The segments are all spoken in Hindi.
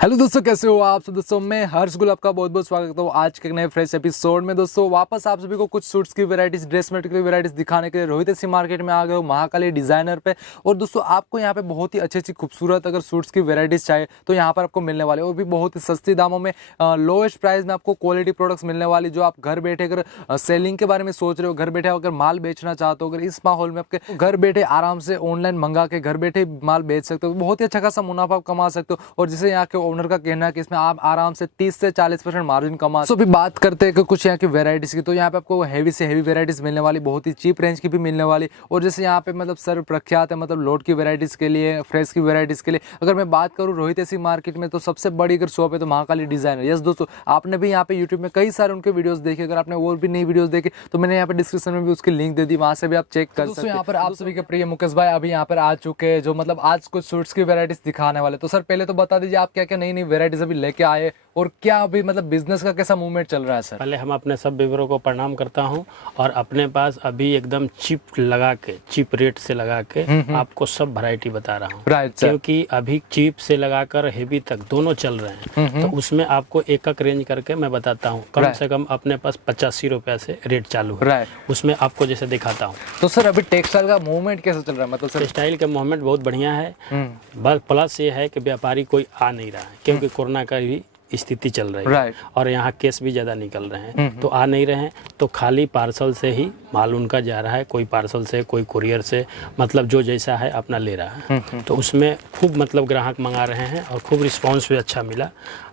हेलो दोस्तों, कैसे हो आप सब। दोस्तों मैं हर्ष गुल आपका बहुत बहुत स्वागत करता हूँ आज के नए फ्रेश एपिसोड में। दोस्तों वापस आप सभी को कुछ सूट्स की वैरायटीज, ड्रेस मटेरियल की वैरायटीज दिखाने के लिए रोहित एसी मार्केट में आ गए हो, महाकाली डिजाइनर पे। और दोस्तों आपको यहाँ पे बहुत ही अच्छी खूबसूरत अगर सूट्स की वैरायटीज चाहिए तो यहाँ पर आपको मिलने वाले, वो भी बहुत ही सस्ती दामों में, लोएस्ट प्राइस में आपको क्वालिटी प्रोडक्ट्स मिलने वाली। जो आप घर बैठे अगर सेलिंग के बारे में सोच रहे हो, घर बैठे अगर माल बेचना चाहते हो, अगर इस माहौल में आपके घर बैठे आराम से ऑनलाइन मंगा के घर बैठे माल बेच सकते हो, बहुत ही अच्छा खासा मुनाफा कमा सकते हो। और जिसे यहाँ के ओनर का कहना है कि इसमें आप आराम से 30 से 40% मार्जिन कमा। तो अभी बात करते हैं कि कुछ यहाँ की वैरायटीज की, तो यहाँ पे आपको हैवी से हैवी वैरायटीज मिलने वाली, बहुत ही चीप रेंज की भी मिलने वाली। और जैसे यहाँ पे मतलब सर्व प्रख्यात है, मतलब लोड की वैरायटीज के लिए, फ्रेश की वैरायटीज के लिए अगर मैं बात करूँ रोहित एसी मार्केट में, तो सबसे बड़ी अगर शॉप है तो महाकाली डिजाइनर। यस दोस्तों, आपने भी यहाँ पे यूट्यूब में कई सारे उनके वीडियोस देखे, अगर आपने और भी नई वीडियोस देखे तो मैंने यहाँ पे डिस्क्रिप्शन में भी उसकी लिंक दे दी, वहां से भी आप चेक कर सकते हैं। यहाँ पर आप सभी के प्रिय मुकेश भाई अभी यहाँ पर आ चुके हैं, जो मतलब आज कुछ सूट्स की वैरायटीज दिखाने वाले। तो सर पहले तो बता दीजिए आप क्या क्या नई नई वैरायटीज अभी लेके आए और क्या अभी मतलब बिजनेस का कैसा मूवमेंट चल रहा है सर। पहले हम अपने सब व्यूअरों को प्रणाम करता हूं और अपने पास अभी एकदम चिप लगा के, चिप रेट से लगा के आपको सब वैरायटी बता रहा हूं। Right sir. क्योंकि अभी चिप से लगाकर हेवी तक दोनों चल रहे हैं, तो उसमें आपको एक एक रेंज करके मैं बताता हूं। कम से कम अपने पास 85 रुपए से रेट चालू है, उसमें आपको जैसे दिखाता हूँ। तो सर अभी टेक्सटाइल का मूवमेंट कैसा चल रहा है, मतलब टेक्सटाइल का मूवमेंट बहुत बढ़िया है। बस प्लस ये है कि व्यापारी कोई आ नहीं रहा है, क्योंकि कोरोना का भी स्थिति चल रही है और यहाँ केस भी ज़्यादा निकल रहे हैं, तो आ नहीं रहे हैं। तो खाली पार्सल से ही माल उनका जा रहा है, कोई पार्सल से, कोई कुरियर से, मतलब जो जैसा है अपना ले रहा है। तो उसमें खूब मतलब ग्राहक मंगा रहे हैं और खूब रिस्पांस भी अच्छा मिला,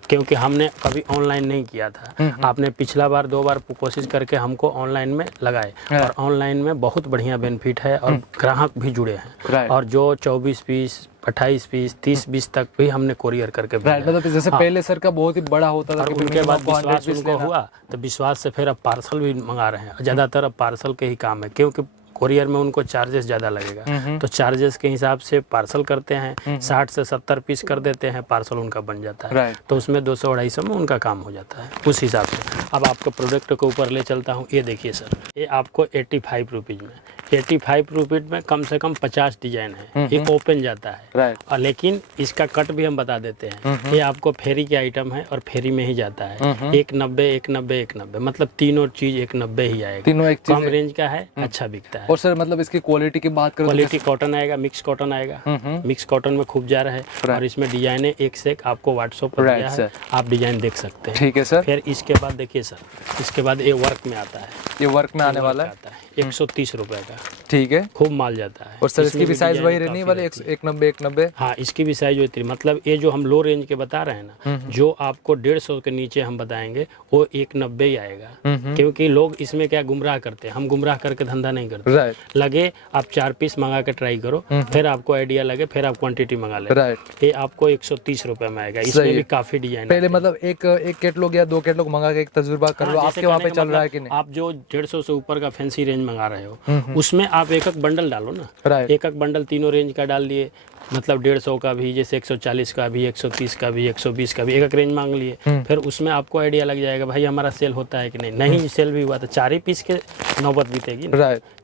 क्योंकि हमने कभी ऑनलाइन नहीं किया था। आपने पिछला बार 2 बार कोशिश करके हमको ऑनलाइन में लगाए और ऑनलाइन में बहुत बढ़िया बेनिफिट है और ग्राहक भी जुड़े हैं। और जो 24 पीस, 28 पीस, 30-20 तक भी हमने कोरियर करके मतलब जैसे पहले सर का बहुत ही बड़ा होता था, उनके बाद विश्वास उनको हुआ तो विश्वास से फिर अब पार्सल भी मंगा रहे हैं। ज़्यादातर अब पार्सल के ही काम है, क्योंकि कोरियर में उनको चार्जेस ज़्यादा लगेगा, तो चार्जेस के हिसाब से पार्सल करते हैं। 60 से 70 पीस कर देते हैं, पार्सल उनका बन जाता है। तो उसमें 200-250 में उनका काम हो जाता है उस हिसाब से। अब आपको प्रोडक्ट के ऊपर ले चलता हूँ। ये देखिए सर, ये आपको 85 रुपीज़ में, 85 रुपीज़ में कम से कम 50 डिजाइन है। ये ओपन जाता है और लेकिन इसका कट भी हम बता देते हैं। ये आपको फेरी के आइटम है और फेरी में ही जाता है। 190, 190, 190, मतलब तीनों चीज़ 190 ही आएगा। तीनों एक कम रेंज का है, अच्छा बिकता है। और सर मतलब इसकी क्वालिटी की बात करें, क्वालिटी कॉटन आएगा, मिक्स कॉटन आएगा। मिक्स कॉटन में खूब जा रहा है और इसमें डिजाइने एक से एक आपको व्हाट्सएप पर दिया है, आप डिजाइन देख सकते हैं। ठीक है सर। फिर इसके बाद देखिए सर, इसके बाद ये वर्क में आता है। ये वर्क में आने वाला है, 130 रुपए का। ठीक है, खूब माल जाता है। और सर इसकी भी साइज वही रहने वाली 190, 190। हाँ, इसकी भी साइज होती है। मतलब ये जो हम लो रेंज के बता रहे हैं ना, जो आपको 150 के नीचे हम बताएंगे वो 190 ही आएगा। क्योंकि लोग इसमें क्या गुमराह करते हैं, हम गुमराह करके धंधा नहीं करते। लगे आप 4 पीस मंगा के ट्राई करो, फिर आपको आइडिया लगे, फिर आप क्वांटिटी मंगा ले। ये आपको 130 रुपए में आएगा। इसमें भी काफी डिजाइन। पहले मतलब एक कैटलॉग या 2 कैटलॉग मंगा के एक तजुर्बा कर लो, आपके वहाँ पे चल रहा है कि नहीं। आप जो 150 से ऊपर का फैंसी रेंज मंगा रहे हो, उसमें आप एक एक बंडल डालो ना। एक एक बंडल तीनों रेंज का डाल लिए, मतलब 150 का भी, जैसे 140 का भी, 130 का भी, 120 का भी, एक एक रेंज मांग लिए। फिर उसमें आपको आइडिया लग जाएगा भाई हमारा सेल होता है कि नहीं। नहीं सेल भी हुआ तो 4 ही पीस के नौबत बीतेगी।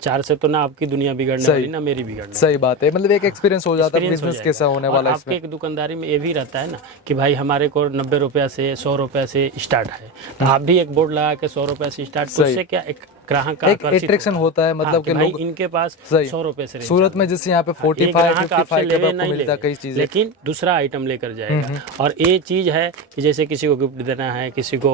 4 से तो ना आपकी दुनिया बिगड़ने वाली, ना मेरी बिगड़ने। सही बात है, मतलब एक एक्सपीरियंस हो जाता है बिजनेस कैसा होने वाला है। आपके एक दुकानदारी में ये भी रहता है ना कि भाई हमारे को 90 रुपया से, 100 रुपया से स्टार्ट है, तो आप भी एक बोर्ड लगा के 100 रुपया से स्टार्ट, तो उससे क्या एक ग्राहक का अट्रैक्शन होता है, मतलब कि लोग इनके पास 100 रुपए से। सूरत में जैसे यहाँ पे 45-55 का आपको मिलता है कई चीजें, लेकिन दूसरा आइटम लेकर जाएगा। और ये चीज है कि जैसे किसी को गिफ्ट देना है, किसी को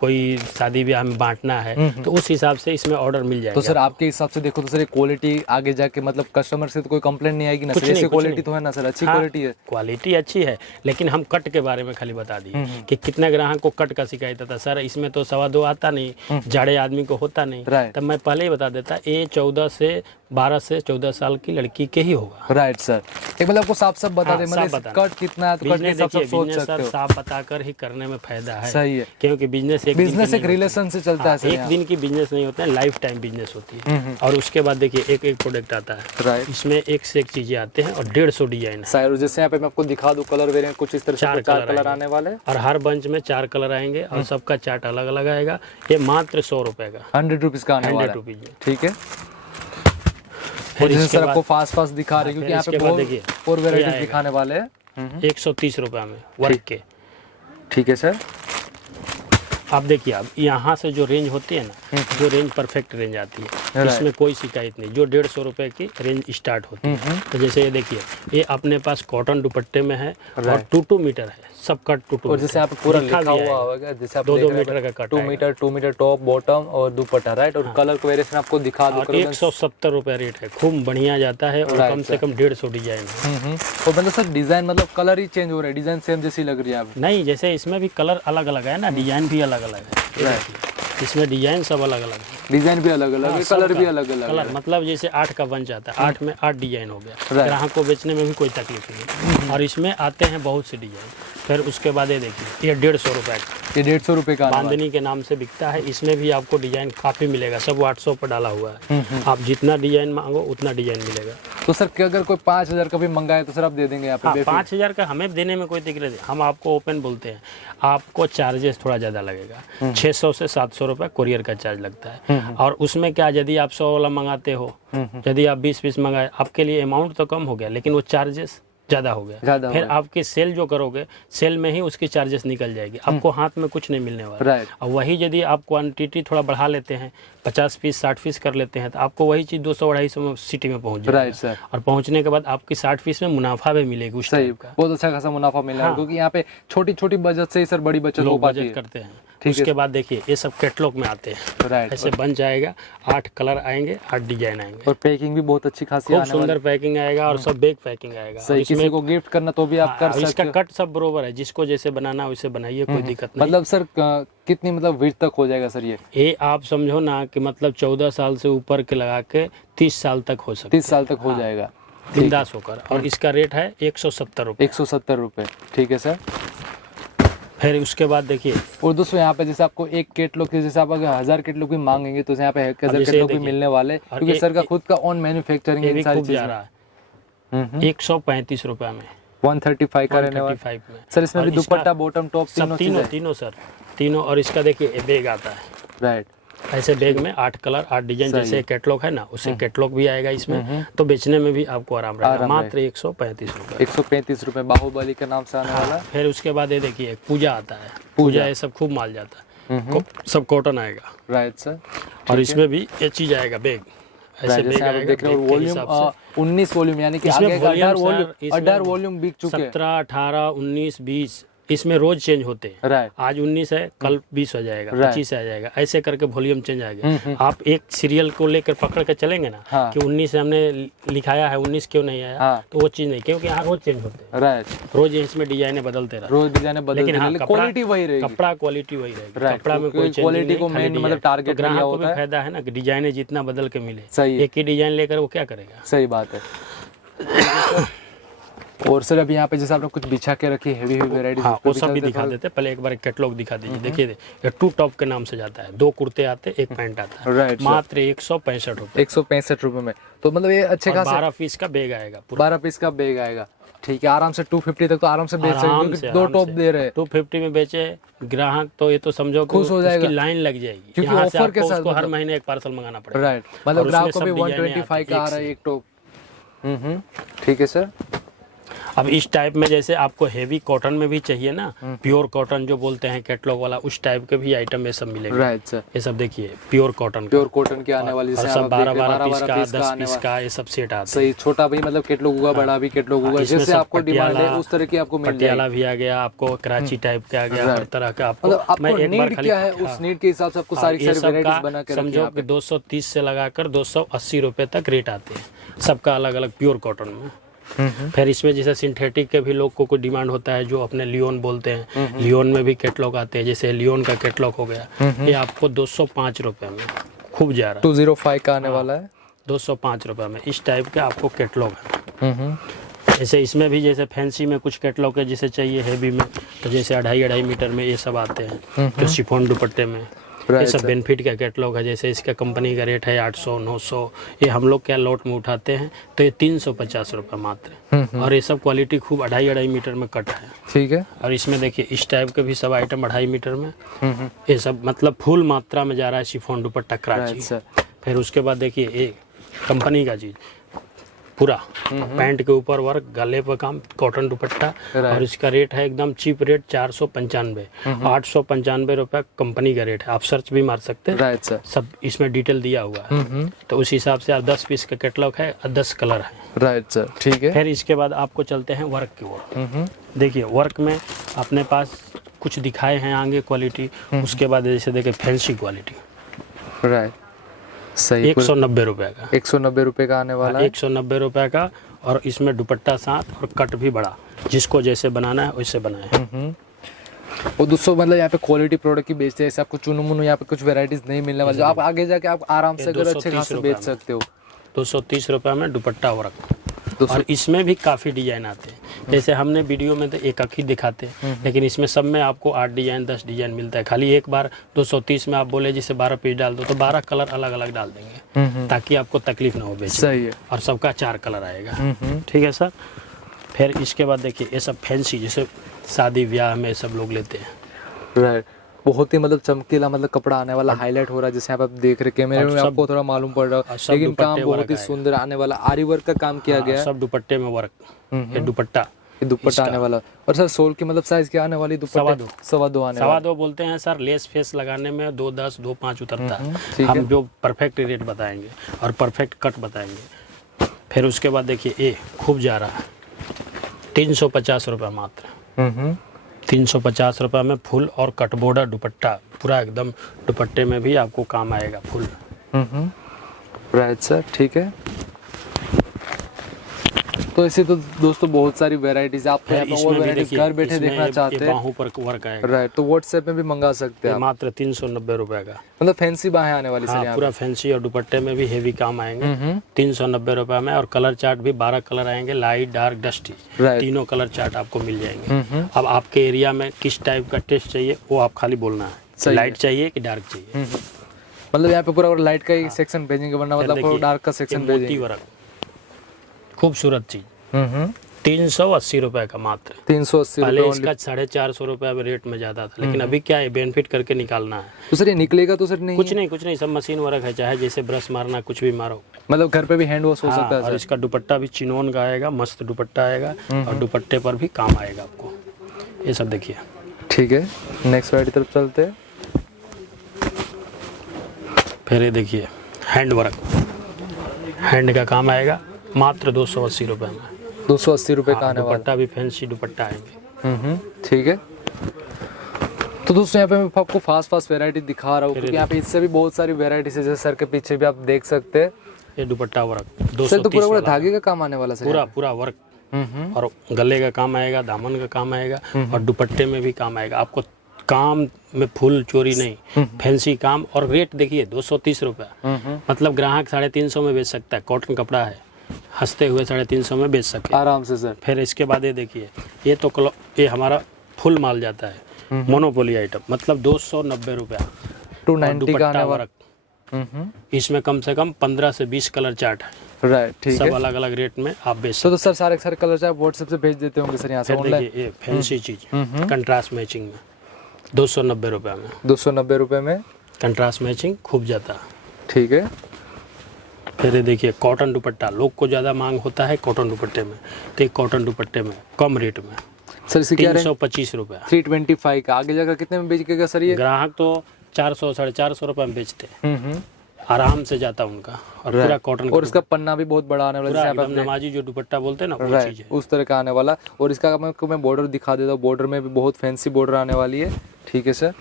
कोई शादी ब्याह में बांटना है, तो उस हिसाब से इसमें ऑर्डर मिल जाएगा। तो सर आपके हिसाब से देखो तो सर क्वालिटी आगे जाके मतलब कस्टमर से तो कोई कंप्लेंट नहीं आएगी ना सर? ऐसी क्वालिटी तो है ना सर, अच्छी क्वालिटी है। क्वालिटी अच्छी है, लेकिन हम कट के बारे में खाली बता दिए कि कितना ग्राहक को कट का शिकायत था। सर इसमें तो 2.25 आता नहीं, जाड़े आदमी को होता नहीं, तब मैं पहले ही बता देता, ये 12 से 14 साल की लड़की के ही होगा। राइट सर, एक मतलब आपको साफ बता दे, मतलब कट कितना है तो कट के हिसाब से सोच सकते हो। साफ बताकर ही करने में फायदा है। सही है, क्योंकि बिजनेस एक रिलेशन से चलता है। एक दिन की बिजनेस नहीं होता है, लाइफ टाइम बिजनेस होती है। और उसके बाद देखिए एक एक प्रोडक्ट आता है, इसमें एक से एक चीजें आते हैं और 150 डिजाइन है। जैसे यहाँ पे मैं आपको दिखा दूं कलर वेरिएंट कुछ इस तरह से 4 कलर आने वाले, और हर बंच में 4 कलर आएंगे और सबका चार्ट अलग अलग आएगा। ये मात्र 100 रुपए का, 100 रुपीज का आने वाला है। 100 रुपीज। ठीक है, और जैसे सर आपको फास्ट फास्ट दिखा रही, क्योंकि यहाँ पे बहुत और वैरायटीज दिखाने वाले हैं। 130 रुपए में वर्क के, ठीक है सर। आप देखिए, अब यहाँ से जो रेंज होती है ना, जो रेंज परफेक्ट रेंज आती है, इसमें कोई शिकायत नहीं। जो 150 रुपए की रेंज स्टार्ट होती है। तो जैसे ये देखिए, ये अपने पास कॉटन दुपट्टे में है और 2-2 मीटर है, सब कट 2-2 और जैसे आप पूरा लिखा हुआ होगा, जैसे आप 2-2 मीटर का कट, 2 मीटर टॉप बॉटम और दुपट्टा, राइट। और कलर को वेरिएशन आपको दिखा दो। 170 रुपए रेट है, खूब बढ़िया जाता है। और कम से कम 150 डिजाइन है। तो मतलब सर डिजाइन मतलब कलर ही चेंज हो रहा है, डिजाइन सेम जैसी लग रही है आप? नहीं, जैसे इसमें भी कलर अलग अलग है ना, डिजाइन भी अलग अलग है। इसमें डिजाइन सब अलग अलग है, डिजाइन भी अलग अलग है, कलर भी अलग अलग कलर मतलब जैसे 8 का बन जाता है, 8 में 8 डिजाइन हो गया। ग्राहक को बेचने में भी कोई तकलीफ नहीं। और इसमें आते हैं बहुत से डिजाइन। फिर उसके बाद ये देखिए, ये 150 रुपए का, ये 150 रुपए का बांधनी के नाम से बिकता है। इसमें भी आपको डिजाइन काफी मिलेगा, सब 800 पर डाला हुआ है। आप जितना डिजाइन मांगो उतना डिजाइन मिलेगा। तो सर कि अगर कोई 5000 का भी मंगाए तो सर आप दे देंगे यहाँ पे? 5000 का हमें देने में कोई दिक्कत नहीं, हम आपको ओपन बोलते हैं। आपको चार्जेस थोड़ा ज़्यादा लगेगा, 600 से 700 रुपये कोरियर का चार्ज लगता है। और उसमें क्या, यदि आप 100 वाला मंगाते हो, यदि आप 20 पीस मंगाए, आपके लिए अमाउंट तो कम हो गया, लेकिन वो चार्जेस ज़्यादा हो गया। फिर आपकी सेल जो करोगे, सेल में ही उसकी चार्जेस निकल जाएगी, आपको हाथ में कुछ नहीं मिलने वाला। और वही यदि आप क्वांटिटी थोड़ा बढ़ा लेते हैं, 50 पीस 60 पीस कर लेते हैं, तो आपको वही चीज़ 200-250 में सिटी में पहुंच जाएगी। और पहुंचने के बाद आपकी 60 पीस में मुनाफा भी मिलेगी उस टाइप का। बहुत अच्छा खासा मुनाफा मिलेगा, क्योंकि यहाँ पे छोटी छोटी बजट से ही सर बड़ी बचत हो पाती है। करते हैं। उसके बाद देखिए, ये सब कैटलॉग में आते हैं। ऐसे बन जाएगा, 8 कलर आएंगे, 8 डिजाइन आएंगे। और पैकिंग भी बहुत अच्छी खासी खूब सुंदर पैकिंग आएगा, और सब बैग पैकिंग आएगा। सही, किसी को गिफ्ट करना तो भी आप कर सकते हो। इसका कट सब बरोबर है, जिसको जैसे बनाना वैसे बनाइए, कोई दिक्कत नहीं। मतलब सर कितनी मतलब विड्थ तक हो जाएगा सर ये आप समझो ना कि मतलब 14 साल से ऊपर के लगा के 30 साल तक हो सकता है। 30 साल तक हो जाएगा बिंदास होकर। और इसका रेट है 170 रुपये। 170 रुपये, ठीक है सर। फिर उसके बाद देखिए, और दोस्तों यहाँ पे जैसे आपको एक कैटलॉग के, जैसे आप अगर 1000 कैटलॉग भी मांगेंगे तो यहाँ पे 1000 कैटलॉग भी मिलने वाले, क्योंकि सर का खुद का ऑन मैन्युफैक्चरिंग इन सारी चीजें। 135 रुपये में 135 का रहने वाला सर। इसमें भी दुपट्टा बॉटम टॉप तीनों सर, तीनों। और इसका देखिए बैग आता है, राइट। ऐसे बैग में 8 कलर 8 डिजाइन, जैसे कैटलॉग है ना, उससे कैटलॉग भी आएगा इसमें। तो बेचने में भी आपको आराम रहेगा। मात्र 135 रुपये। 135 रुपये बाहुबली के नाम से आने वाला। फिर उसके बाद ये देखिए, पूजा आता है। पूजा ये सब खूब माल जाता है, सब कॉटन आएगा, राइट सर। और इसमें भी ये चीज आएगा, बैग ऐसे बैग आएगा। देख रहे हो वॉल्यूम 19 वॉल्यूम, यानी कि आगे 18 वॉल्यूम बिक चुके हैं। 17, 18, 19, 20 इसमें रोज चेंज होते हैं। राइट। आज 19 है, कल 20 हो जाएगा, 25 आ जाएगा, ऐसे करके वॉल्यूम चेंज आएगा। आप एक सीरियल को लेकर पकड़ के चलेंगे ना, कि 19 हमने लिखाया है, 19 क्यों नहीं आया, तो वो चीज नहीं, क्योंकि यहाँ रोज चेंज होते हैं। राइट। रोज इसमें डिजाइने बदलते रहते हैं, रोज डिजाइने बदलते हैं, लेकिन क्वालिटी वही रहेगी। कपड़ा क्वालिटी वही रहेगी। कपड़ा में कोई क्वालिटी को मेन मतलब टारगेट ग्राहक को भी फायदा है ना, कि डिजाइने जितना बदल के मिले। एक ही डिजाइन लेकर वो क्या करेगा। सही बात है। और सर अभी यहाँ पे जैसे आपने कुछ बिछा के रखी हेवी वेराइटी, हाँ, वो सब भी दिखा देते। पहले एक बार कैटलॉग दिखा दीजिए। देखिए, ये 2 टॉप के नाम से जाता है, 2 कुर्ते आते, 1 पैंट आता है। राइट। मात्र 165 रुपये। 165 रुपये में, तो मतलब ये अच्छे खासे 12 पीस का बैग आएगा, 12 पीस का बैग आएगा। ठीक है, आराम से 250 तक तो आराम से बेच सकते हैं। 2 टॉप दे रहे हैं, 250 में बेचे ग्राहक, तो ये तो समझो खुश हो जाएगा, लाइन लग जाएगी, क्योंकि ऑफर के साथ हर महीने एक पार्सल मंगाना पड़ेगा। राइट, मतलब ग्राहक को भी 125 का आ रहा है एक टॉप। ठीक है सर। अब इस टाइप में जैसे आपको हेवी कॉटन में भी चाहिए ना, प्योर कॉटन जो बोलते हैं कैटलॉग वाला, उस टाइप के भी आइटम ये सब मिलेगा। Right sir. ये सब देखिए, प्योर कॉटन के आने वाली, जैसे सब 12 पीस का, 10 पीस का, ये सब सेट आता है। सही, छोटा भी मतलब कैटलॉग होगा, बड़ा भी कैटलॉग होगा, जैसे आपको डिमांड है उस तरह की आपको मिल जाएगी। पटियाला भी आ गया, आपको कराची टाइप का आ गया, हर तरह का आपको। मैं एक बार खाली क्या है, उस नीड के हिसाब से आपको सारी वैरायटीज बना के समझो कि 230 से लगाकर 280 रुपए तक रेट आते हैं, सबका अलग अलग प्योर कॉटन में। फिर इसमें जैसे सिंथेटिक के भी लोग को कोई डिमांड होता है, जो अपने लियोन बोलते हैं, लियोन में भी कैटलॉग आते हैं। जैसे लियोन का कैटलॉग हो गया, ये आपको 205 रुपए में खूब जा रहा है। 205 का आने वाला है, 205 रुपए में इस टाइप का आपको कैटलॉग है। जैसे इसमें भी जैसे फैंसी में कुछ कैटलॉग है, जैसे चाहिए हेवी में, तो जैसे 2.5 मीटर में ये सब आते हैं, जो शिफॉन दुपट्टे में। ये सब बेनिफिट का कैटलॉग है। जैसे इसका कंपनी का रेट है 800, 900, ये हम लोग क्या लॉट में उठाते हैं, तो ये 350 रुपये मात्र। और ये सब क्वालिटी खूब 2.5 मीटर में कट है। ठीक है। और इसमें देखिए, इस टाइप के भी सब आइटम 2.5 मीटर में, ये सब मतलब फुल मात्रा में जा रहा है शिफॉन दुपट्टा कराची। फिर उसके बाद देखिए, ये कंपनी का चीज़ पूरा पैंट के ऊपर वर्क, गले पर काम, कॉटन दुपट्टा। और इसका रेट है एकदम चीप रेट 495, 895 रुपये कंपनी का रेट है। आप सर्च भी मार सकते हैं, राइट सर। सब इसमें डिटेल दिया हुआ है। तो उस हिसाब से आप 10 पीस का कैटलॉग है, 10 कलर है। राइट सर, ठीक है। फिर इसके बाद आपको चलते हैं वर्क की ओर। देखिए वर्क में अपने पास कुछ दिखाए हैं आगे क्वालिटी, उसके बाद जैसे देखिए फैंसी क्वालिटी, राइट, सही। 190 रुपये का, 190 रुपये का आने वाला है। 190 रुपये का। और इसमें दुपट्टा साथ और कट भी बड़ा, जिसको जैसे बनाना है वैसे बनाए। और दोस्तों मतलब यहाँ पे क्वालिटी प्रोडक्ट की बेचते हैं, ऐसे आपको चुनु मुनु यहाँ पे कुछ वेराइटीज नहीं मिलने वाली, जो आप आगे जाके आप आराम से अगर अच्छे खासे बेच सकते हो। 230 रुपये में दुपट्टा वर्क। और इसमें भी काफ़ी डिजाइन आते हैं। जैसे हमने वीडियो में तो एक ही दिखाते हैं, लेकिन इसमें सब में आपको 8 डिजाइन 10 डिजाइन मिलता है। खाली एक बार 230 में आप बोले जिसे 12 पीस डाल दो तो 12 कलर अलग अलग डाल देंगे, ताकि आपको तकलीफ ना हो बेचने। सही है। और सबका 4 कलर आएगा। ठीक है सर। फिर इसके बाद देखिए ये सब फैंसी, जैसे शादी ब्याह में सब लोग लेते हैं। राइट, बहुत ही मतलब चमकीला मतलब कपड़ा आने वाला, हाईलाइट हो रहा है, जैसे आप देख रहे कैमरे में आपको थोड़ा मालूम पड़ रहा है, लेकिन काम बहुत ही सुंदर आने वाला, आरी वर्क का काम किया गया है। सब दुपट्टे में वर्क, ये दुपट्टा, ये दुपट्टा आने वाला। और सर सोल की मतलब साइज क्या आने वाली? दुपट्टे 2.25 आने वाला। 2.25 बोलते हैं सर। लेस फेस लगाने में 2.10 2.5 उतरता है। हम जो परफेक्ट रेट बताएंगे और परफेक्ट कट बताएंगे। फिर उसके बाद देखिए ये खूब जा रहा है, 350 रुपये मात्र। 350 रुपये में फुल और कट बॉर्डर दुपट्टा, पूरा एकदम दुपट्टे में भी आपको काम आएगा फुल। राइट सर, ठीक है। तो ऐसे तो दोस्तों बहुत सारी वेराइटीज आप और वेराइटीज घर बैठे देखना चाहते हैं, बाहों पर वर्क आएगा। राइट, तो व्हाट्सएप में भी मंगा सकते हैं आप। मात्र 390 रुपये का, मतलब फैंसी बाहें आने वाली सर यहाँ पूरा फैंसी। और दुपट्टे में भी हेवी काम आएंगे 390 रुपये में। और कलर चार्ट भी 12 कलर आएंगे, लाइट डार्क डस्टी, तीनों कलर चार्ट आपको मिल जाएंगे। अब आपके एरिया में किस टाइप का टेस्ट चाहिए वो आप खाली बोलना है, लाइट चाहिए कि डार्क चाहिए। मतलब यहाँ पे पूरा लाइट का ही सेक्शन भेजेंगे, वरना मतलब डार्क का सेक्शन भेजेंगे। वर्क खूबसूरत चीज, 380 रुपए का मात्र। 380 पहले इसका 450 रुपए रेट में ज्यादा था, लेकिन अभी क्या है, बेनिफिट करके निकालना है। तो सर ये निकलेगा तो सर नहीं? कुछ नहीं, सब मशीन वर्क है, चाहे जैसे ब्रश मारना कुछ भी मारो। मतलब घर पे भी हैंड वॉश हो सकता है। और इसका दुपट्टा भी चिनोन का आएगा, मस्त दुपट्टा आएगा। और दुपट्टे पर भी काम आएगा आपको। ये सब देखिए। ठीक है, नेक्स्ट वैरायटी तरफ चलते हैं। फिर ये देखिए हैंड वर्क, हैंड का काम आएगा मात्र 280 रुपए में। 280 रुपए का आने वाला। दुपट्टा भी फैंसी दुपट्टा आएंगे। ठीक है। तो दोस्तों यहाँ पे मैं आपको फास्ट वैरायटी दिखा रहा हूँ, क्योंकि यहाँ पे इससे भी बहुत सारी वैरायटी है, जैसे सर के पीछे भी आप देख सकते हैं। ये दुपट्टा वर्क सर तो पूरा धागे का काम आने वाला सर? पूरा वर्क। और गले का काम आएगा, दामन का काम आएगा, और दुपट्टे में भी काम आएगा। आपको काम में फुल चोरी नहीं, फैंसी काम। और रेट देखिए 230 रुपये, मतलब ग्राहक 350 में बेच सकता है। कॉटन कपड़ा है, हंसते हुए 350 में बेच सके आराम से सर। फिर इसके बाद ये देखिए, ये हमारा फुल माल जाता है, मोनोपोली आइटम, मतलब 290 रुपया। 290 का आने वाला। इसमें कम से कम 15 से 20 कलर चार्ट है। राइट, ठीक है। सब अलग अलग रेट में आप बेच सकते तो सर सारे कलर चार्ट व्हाट्सएप से भेज देते होंगे सर यहाँ से ऑनलाइन? देखिए ये फैंसी चीज कंट्रास्ट मैचिंग में 290 रुपये में। 290 रुपये में कंट्रास्ट मैचिंग खूब जाता है। ठीक है। फिर ये देखिए कॉटन दुपट्टा, लोग को ज़्यादा मांग होता है कॉटन दुपट्टे में, तो एक कॉटन दुपट्टे में कम रेट में सर इसकी क्या 325 रुपये। 325 का। आगे जाकर कितने में बेचेगा सर ये? ग्राहक तो 400 450 रुपये में बेचते हैं, आराम से जाता उनका। और पूरा कॉटन, और इसका पन्ना भी बहुत बड़ा आने वाला है, नमाजी जो दुपट्टा बोलते हैं ना, वो चीज़ है उस तरह का आने वाला। और इसका मैं बॉर्डर दिखा देता हूँ, बॉर्डर में भी बहुत फैंसी बॉर्डर आने वाली है। ठीक है सर।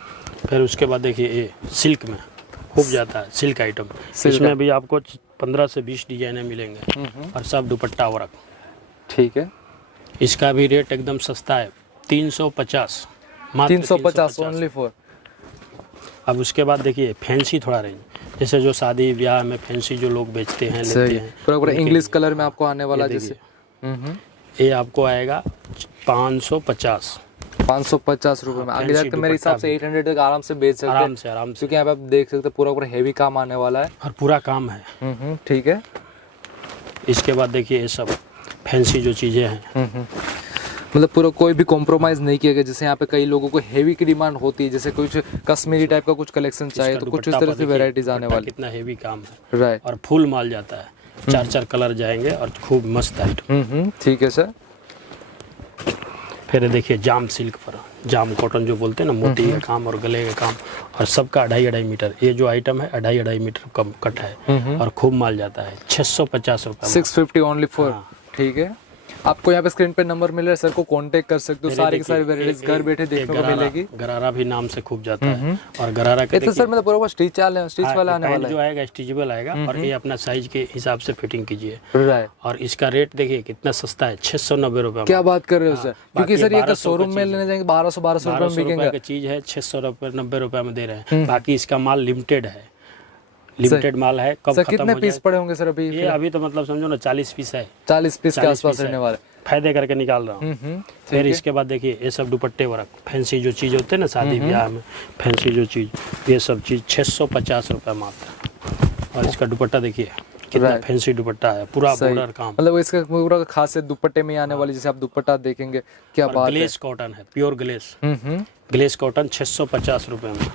फिर उसके बाद देखिए ये सिल्क में खूब जाता है, सिल्क आइटम। इसमें भी आपको 15 से 20 डिजाइने मिलेंगे, और सब दुपट्टा वर्क। ठीक है। इसका भी रेट एकदम सस्ता है, 350 मात्र। 350 ओनली फॉर। अब उसके बाद देखिए फैंसी थोड़ा रेंज, जैसे जो शादी ब्याह में फैंसी जो लोग बेचते हैं, लेते हैं, पूरा इंग्लिश कलर में आपको आने वाला। जैसे ये आपको आएगा 550 रुपए में। आगे जाकर मेरे हिसाब से 800 तक आराम से बेच सकते हैं, आराम से क्योंकि यहाँ पे आप देख सकते हैं पूरा हेवी काम आने वाला है, और पूरा काम है। ठीक है। इसके बाद देखिए ये सब फैंसी जो चीज़ें हैं, मतलब पूरा कोई भी कॉम्प्रोमाइज नहीं किया गया। जैसे यहाँ पे कई लोगों को हेवी की डिमांड होती है, जैसे कुछ कश्मीरी टाइप का कुछ कलेक्शन चाहिए, तो कुछ इस तरह से वेराइटीज आने वाली। कितना हेवी काम है, राइट। और फुल माल जाता है। चार कलर जाएंगे और खूब मस्त आइटम। ठीक है सर। फिर ये देखिए जाम सिल्क पर, जाम कॉटन जो बोलते हैं ना, मोती का काम और गले का काम, और सबका 2.5 मीटर। ये जो आइटम है 2.5 मीटर कम कट है और खूब माल जाता है। 650 रुपये, 650 ओनली फॉर। हाँ। ठीक है, आपको यहाँ पे स्क्रीन पे नंबर मिल रहा है, सर को कांटेक्ट कर सकते हो। सारी की सारी वेराइटीज घर बैठे देखने को मिलेगी। गरारा भी नाम से खूब जाता है, और गरारा के तो सर मतलब पूरा स्टिच वाला आने वाला है जो आएगा स्टिचेबल आएगा, और ये अपना साइज के हिसाब से फिटिंग कीजिए। राइट। और इसका रेट देखिए कितना सस्ता है, 690 रुपये। क्या बात कर रहे हो सर? क्योंकि सर ये शोरूम में लेने जाएंगे 1200 रुपये में बिकेगा की चीज है, 690 रुपये में दे रहे हैं। बाकी इसका माल लिमिटेड है, लिमिटेड माल है। कब सर खत्म कितने हो पीस जाए? पड़े होंगे सर अभी? ये अभी तो मतलब समझो ना 40 पीस है, 40 पीस के 40 आसपास पीस है। रहने वाले। फायदे करके निकाल रहा हूँ। फिर इसके बाद देखिए ये सब दुपट्टे वर्क, फैंसी जो चीज़ होते हैं ना शादी ब्याह में, फैंसी जो चीज़, ये सब चीज़ 650 रुपये मात्र। और इसका दुपट्टा देखिए कितना फैंसी दुपट्टा है, पूरा बॉर्डर काम। मतलब इसका पूरा खासियत दुपट्टे में आने वाली, जैसे आप दुपट्टा देखेंगे क्या बात है। ग्लेस कॉटन है, प्योर ग्लेस, ग्लेस कॉटन 650 रुपये में।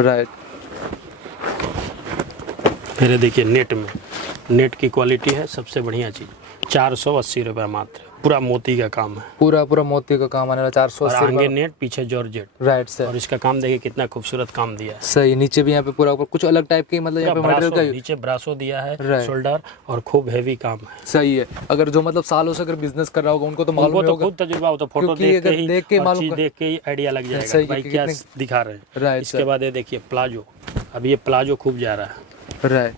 राइट। फिर देखिए नेट में, नेट की क्वालिटी है सबसे बढ़िया चीज़, 480 रुपये मात्र। पूरा मोती का काम है, पूरा मोती का काम आने वाला, 480 आगे नेट पीछे जॉर्जेट। Right sir. और इसका काम देखिए कितना खूबसूरत काम दिया है। सही। नीचे भी यहाँ पे पूरा कुछ अलग टाइप की, मतलब यहाँ पे मटेरियल का नीचे ब्रासो दिया है, शोल्डर, और खूब हेवी काम है। सही है। अगर जो मतलब सालों से अगर बिजनेस कर रहा होगा उनको तो मालूम होगा, खुद तजर्बा होता, फोटो देख के मालूम, देख के ही आइडिया लग जाएगा भाई क्या दिखा रहे हैं। राइट। इसके बाद ये देखिए प्लाजो, अब ये प्लाजो खूब जा रहा है। राइट।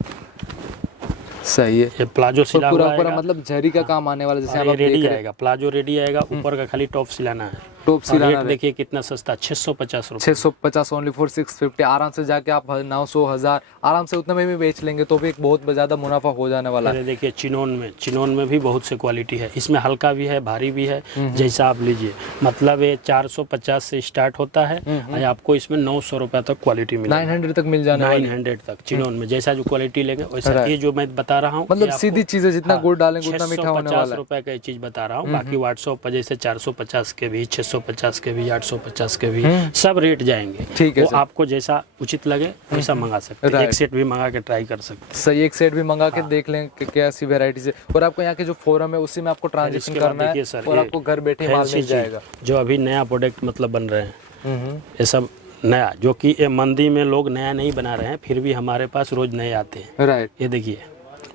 सही है। ये प्लाजो सिला हुआ पूरा मतलब जरी का काम आने वाला, जैसे आप रेडी आएगा, प्लाजो रेडी आएगा, ऊपर का खाली टॉप सिलाना है। टॉप सिलाना देखिए कितना सस्ता, 650 रुपये। 650 ओनली फॉर 650। आराम से जाके आप 900 1000 आराम से उतने में भी बेच लेंगे तो भी एक बहुत ज्यादा मुनाफा हो जाने वाला है। देखिए चिनोन में भी बहुत से क्वालिटी है, इसमें हल्का भी है, भारी भी है, जैसा आप लीजिए। मतलब ये 450 से स्टार्ट होता है और आपको इसमें 900 रुपये तक क्वालिटी मिलेगी, 900 तक मिल जाने वाली। 900 तक चिनोन में, जैसा जो क्वालिटी लेंगे वैसा। ये जो मैं बता रहा हूँ मतलब सीधी चीज है, जितना गुड़ डालेंगे उतना मीठा होने वाला है। 50 रुपए का चीज बता रहा हूँ। बाकी व्हाट्सएप पर जैसे 450 के भी, 650 के भी, 850 के भी, सब रेट जाएंगे। ठीक है, तो आपको जैसा उचित लगे वैसा मंगा सकते हैं। एक सेट भी मंगा के ट्राई कर सकते हैं। सही, एक सेट भी मंगा के देख लें कि कैसी वेराइटीज है। और आपको यहाँ के जो फोरम है उसी में आपको ट्रांजेक्शन करना है और आपको घर बैठे माल मिल जाएगा। जो अभी नया प्रोडक्ट मतलब बन रहे हैं, ये सब नया, जो कि ये मंदी में लोग नया नहीं बना रहे हैं, फिर भी हमारे पास रोज नए आते हैं। राइट। ये देखिए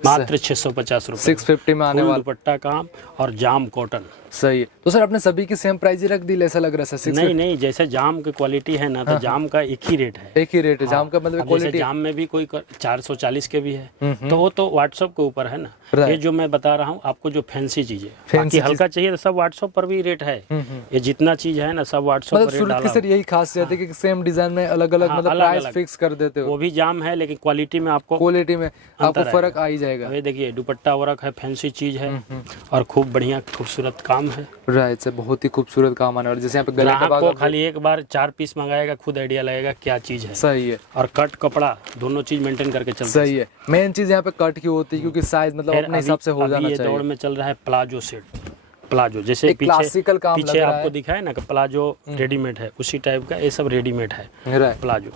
मात्र 650 रुपये, 650 में आने वाला दुपट्टा काम और जाम कॉटन। सही है। तो सर आपने सभी की सेम प्राइस ही रख दी, ऐसा लग रहा है सर? नहीं, जैसे जाम की क्वालिटी है ना, तो जाम का एक ही रेट है। एक ही रेट है जाम का, मतलब क्वालिटी। जाम में भी कोई 440 के भी है, तो वो तो व्हाट्सएप के ऊपर है ना। ये जो मैं बता रहा हूँ आपको, जो फैंसी चीज है, बाकी हल्का चाहिए तो सब व्हाट्सएप पर भी रेट है। ये जितना चीज है ना सब व्हाट्सएप पर रेट डाला। सर यही खासियत है कि सेम डिजाइन में अलग अलग मतलब प्राइस फिक्स कर देते हो। वो भी जाम है लेकिन क्वालिटी में आपको फर्क आ ही जाएगा। ये देखिए दुपट्टा वर्क है, फैंसी चीज है और खूब बढ़िया खूबसूरत काम है। राइट सर, बहुत ही खूबसूरत काम आने वाला। जैसे यहाँ पे ग्राहक को खाली एक बार 4 पीस मंगाएगा, खुद आइडिया लगेगा क्या चीज है। सही है। और कट कपड़ा दोनों चीज मेंटेन करके चलते। सही है। मेन चीज यहाँ पे कट की होती है, क्योंकि साइज मतलब अपने हिसाब से हो जाना चाहिए। दौड़ में चल रहा है प्लाजो सेट, प्लाजो जैसे पीछे आपको दिखाया ना कि प्लाजो रेडीमेड है, उसी टाइप का ये सब रेडीमेड है प्लाजो।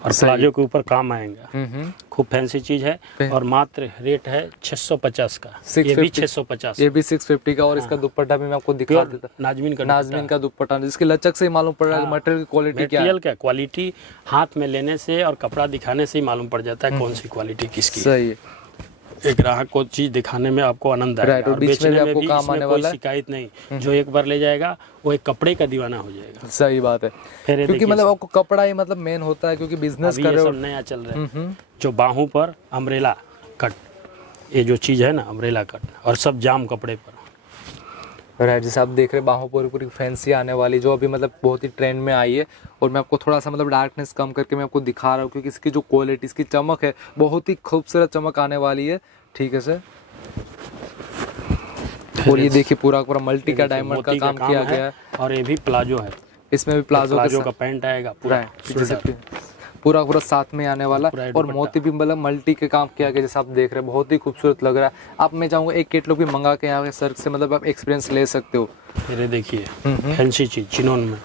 और प्लाजो के ऊपर काम आएगा, खूब फैंसी चीज है। और मात्र रेट है 650 का, ये भी 650, ये भी 650 का। और इसका दुपट्टा भी मैं आपको दिखा देता, नाजमीन का दुपट्टा, जिसकी लचक से ही मालूम पड़ रहा है मटेरियल की क्वालिटी क्या है। क्वालिटी हाथ में लेने से और कपड़ा दिखाने से ही मालूम पड़ जाता है कौन सी क्वालिटी किसकी। सही है। एक ग्राहक को चीज दिखाने में आपको आनंद आएगा, और बेचने में भी इसमें कोई शिकायत नहीं। जो एक बार ले जाएगा वो एक कपड़े का दीवाना हो जाएगा। सही बात है, क्योंकि मतलब आपको कपड़ा ही मतलब मेन होता है, क्योंकि बिजनेस कर रहे हो। नया चल रहा है जो बाहों पर अम्ब्रेला कट, ये जो चीज है ना अम्ब्रेला कट, और सब जाम कपड़े पर। राइट, जैसे आप देख रहे हैं बाहों पूरी फैंसी आने वाली, जो अभी मतलब बहुत ही ट्रेंड में आई है। और मैं आपको थोड़ा सा मतलब डार्कनेस कम करके मैं आपको दिखा रहा हूँ, क्योंकि इसकी जो क्वालिटी, इसकी चमक है, बहुत ही खूबसूरत चमक आने वाली है। ठीक है सर। और ये देखिए पूरा मल्टी का डायमंड का काम किया गया है। और ये भी प्लाजो है, इसमें भी प्लाजो का पैंट आएगा पूरा साथ में आने वाला। और मोती भी मतलब मल्टी के काम किया गया, जैसे आप देख रहे हैं, बहुत ही खूबसूरत लग रहा है। आप मैं चाहूँगा एक कैटलॉग भी मंगा के यहाँ सर से मतलब आप एक्सपीरियंस ले सकते हो। ये देखिए फैंसी चीज चिनोन में,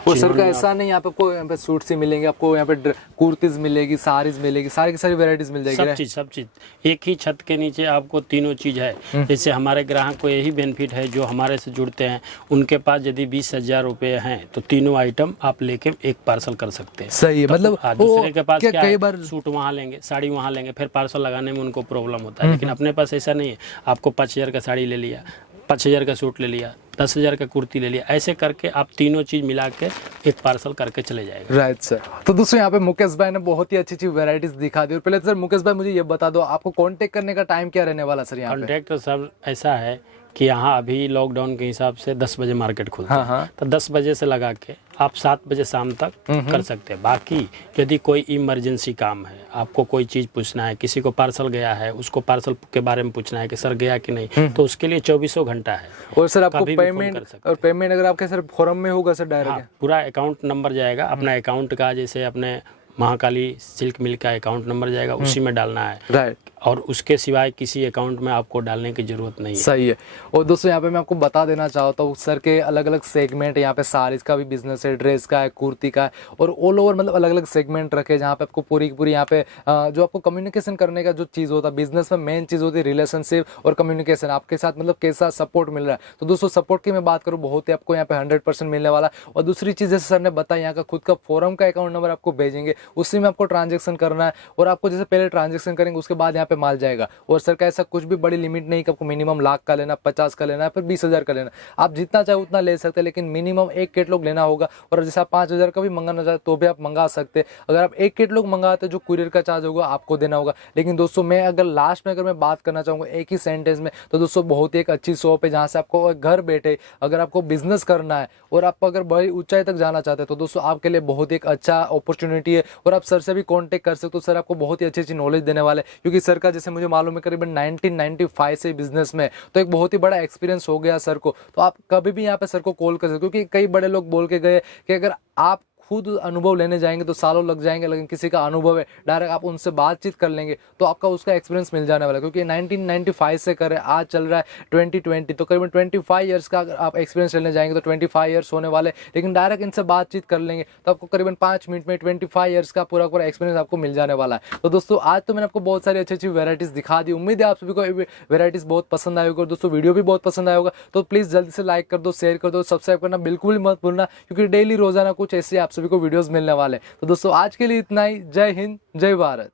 और सर का चिनोन ऐसा नहीं, यहाँ पे आपको यहाँ पे सूट्स ही मिलेंगे, आपको यहाँ पे कुर्तीज मिलेगी, साड़ीज मिलेगी, सारी की सारी वेराइटीज मिल जाएगी। सब चीज़ एक ही छत के नीचे आपको तीनों चीज़ है। जैसे हमारे ग्राहक को यही बेनिफिट है, जो हमारे से जुड़ते हैं उनके पास यदि 20,000 रुपये हैं तो तीनों आइटम आप लेके एक पार्सल कर सकते हैं। सही है, मतलब दूसरे के पास क्या कई है, बार सूट वहाँ लेंगे, साड़ी वहाँ लेंगे, फिर पार्सल लगाने में उनको प्रॉब्लम होता है। लेकिन अपने पास ऐसा नहीं है, आपको 5,000 का साड़ी ले लिया, 5,000 का सूट ले लिया, 10,000 का कुर्ती ले लिया, ऐसे करके आप तीनों चीज़ मिला के एक पार्सल करके चले जाएगा। Right sir. तो दोस्तों यहाँ पे मुकेश भाई ने बहुत ही अच्छी अच्छी वेराइटीज दिखा दी। और पहले सर मुकेश भाई मुझे ये बता दो, आपको कांटेक्ट करने का टाइम क्या रहने वाला सर यहाँ पे? कॉन्टैक्ट सर ऐसा है कि यहाँ अभी लॉकडाउन के हिसाब से 10 बजे मार्केट खुलता है। हाँ। तो 10 बजे से लगा के आप 7 बजे शाम तक कर सकते हैं। बाकी यदि कोई इमरजेंसी काम है, आपको कोई चीज़ पूछना है, किसी को पार्सल गया है, उसको पार्सल के बारे में पूछना है कि सर गया कि नहीं, तो उसके लिए 24 घंटा है। और सर आपको कभी भी फोन कर पेमेंट, सकते और पेमेंट अगर आपके सर फॉरम में होगा सर डायरेक्ट? हाँ, पूरा अकाउंट नंबर जाएगा, अपना अकाउंट का, जैसे अपने महाकाली सिल्क मिल का अकाउंट नंबर जाएगा, उसी में डालना है। राइट। और उसके सिवाय किसी अकाउंट में आपको डालने की जरूरत नहीं है। सही है। और दोस्तों यहाँ पे मैं आपको बता देना चाहता हूँ, सर के अलग अलग सेगमेंट, यहाँ पे साड़ीज का भी बिजनेस है, ड्रेस का है, कुर्ती का है, और ऑल ओवर मतलब अलग अलग सेगमेंट रखे, जहाँ पे आपको पूरी की पूरी यहाँ पे जो आपको कम्युनिकेशन करने का जो चीज़ होता है बिजनेस में, मेन चीज़ होती है रिलेशनशिप और कम्युनिकेशन, आपके साथ मतलब कैसा सपोर्ट मिल रहा है। तो दोस्तों सपोर्ट की मैं बात करूँ, बहुत ही आपको यहाँ पे 100% मिलने वाला। और दूसरी चीज़ जैसे सर ने बताया, यहाँ का खुद का फोरम का अकाउंट नंबर आपको भेजेंगे, उसी में आपको ट्रांजेक्शन करना है, और आपको जैसे पहले ट्रांजेक्शन करेंगे उसके बाद यहाँ पे माल जाएगा। और सर का ऐसा कुछ भी बड़ी लिमिट नहीं कि आपको मिनिमम लाख का लेना, 50 का लेना है, फिर 20,000 का लेना, आप जितना चाहे उतना ले सकते हैं, लेकिन मिनिमम एक कैटलॉग लेना होगा। और जैसे आप 5,000 का भी मंगाना चाहते तो भी आप मंगा सकते हैं। अगर आप एक कैटलॉग मंगाते जो कुरियर का चार्ज होगा आपको देना होगा। लेकिन दोस्तों मैं अगर लास्ट में अगर मैं बात करना चाहूँगा एक ही सेंटेंस में, तो दोस्तों बहुत ही एक अच्छी शॉप है, जहाँ से आपको घर बैठे अगर आपको बिजनेस करना है और आप अगर बड़ी ऊंचाई तक जाना चाहते हैं, तो दोस्तों आपके लिए बहुत ही एक अच्छा अपॉर्चुनिटी है। और आप सर से भी कॉन्टेक्ट कर सकते हो, तो सर आपको बहुत ही अच्छी अच्छी नॉलेज देने वाले, क्योंकि सर का जैसे मुझे मालूम है करीबन 1995 से बिजनेस में, तो एक बहुत ही बड़ा एक्सपीरियंस हो गया सर को। तो आप कभी भी यहाँ पे सर को कॉल कर सकते हो, क्योंकि कई बड़े लोग बोल के गए कि अगर आप खुद अनुभव लेने जाएंगे तो सालों लग जाएंगे, लेकिन किसी का अनुभव है, डायरेक्ट आप उनसे बातचीत कर लेंगे तो आपका उसका एक्सपीरियंस मिल जाने वाला है। क्योंकि 1995 से कर रहे हैं, आज चल रहा है 2020, तो करीबन 25 ईयर्स का अगर आप एक्सपीरियंस लेने जाएंगे तो 25 ईयर्स होने वाले। लेकिन डायरेक्ट इनसे बातचीत कर लेंगे तो आपको करीबन 5 मिनट में 25 ईयर्स का पूरा पूरा एक्सपीरियंस आपको मिल जाने वाला है। तो दोस्तों आज तो मैंने आपको बहुत सारी अच्छी अच्छी वेराइटीज़ दिखा दी। उम्मीद है आप सभी को वेराइटीज़ बहुत पसंद आई होगी, और दोस्तों वीडियो भी बहुत पसंद आया होगा। तो प्लीज़ जल्दी से लाइक कर दो, शेयर कर दो, सब्सक्राइब करना बिल्कुल भी मत भूलना, क्योंकि डेली रोजाना कुछ ऐसे आप सभी को वीडियोज़ मिलने वाले। तो दोस्तों आज के लिए इतना ही। जय हिंद, जय भारत।